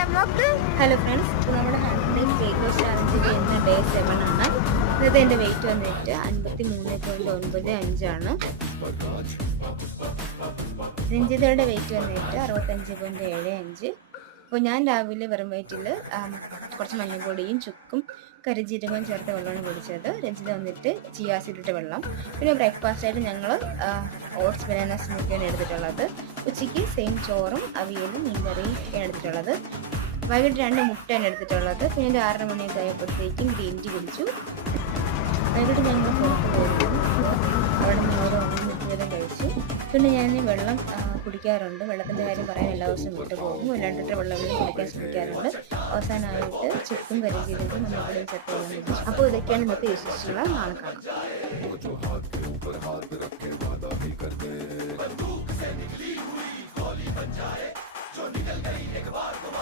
Hello friends, ഇപ്പോൾ നമ്മുടെ 100 weight loss ചാലഞ്ചിൽ ഇന്ന് ഡേ 7 ആണ്. ഇന്നത്തെ എൻ്റെ വെയിറ്റ് വന്നിട്ട് 53.95 ആണ്. രഞ്ജിതയുടെ വെയിറ്റ് വന്നിട്ട് 65.75. അപ്പോൾ ഞാൻ രാവിലെ വെറും വയറ്റിൽ കുറച്ച് മഞ്ഞൾപ്പൊടിയും ചുക്കും കരിജീരകവും ചേർത്ത് വെള്ളമാണ് കുടിച്ചത്. രഞ്ജിത വന്നിട്ട് ചിയാസിലിട്ട വെള്ളം. പിന്നെ ബ്രേക്ക്ഫാസ്റ്റായിട്ട് ഞങ്ങൾ ഓട്സ് ബനാന സ്മൂത്തിയാണ് എടുത്തിട്ടുള്ളത്. ഉച്ചയ്ക്ക് സെയിം ചോറും അവിയലും മീൻകറിയും ഒക്കെയാണ് എടുത്തിട്ടുള്ളത്. വൈകിട്ട് 2 മുട്ടയാണ് എടുത്തിട്ടുള്ളത്. പിന്നെ 6 മണിയൊക്കെ ആയപ്പോഴത്തേക്കും ഗ്രീൻ ടീ കുടിച്ചു. വൈകിട്ട് ഞങ്ങൾ പുറത്ത് പോയിരുന്നു. അവിടെ നിന്ന് ഓരോ 1 മിനിറ്റ് വീതം കഴിച്ചു. പിന്നെ ഞാൻ വെള്ളം കുടിക്കാറുണ്ട്. വെള്ളത്തിൻ്റെ കാര്യം പറയാൻ എല്ലാ ദിവസവും വിട്ടു പോകും. 2 ലിറ്റർ വെള്ളമെങ്കിലും കുടിക്കാൻ ശ്രമിക്കാറുണ്ട്. അവസാനമായിട്ട് ചുക്കും കരിജീരകവും നമ്മളിവിടെ ചേർത്ത് വെള്ളം കുടിച്ചു. അപ്പോൾ ഇതൊക്കെയാണ് ഇന്നത്തെ വിശേഷങ്ങൾ. നാളെ കാണാം.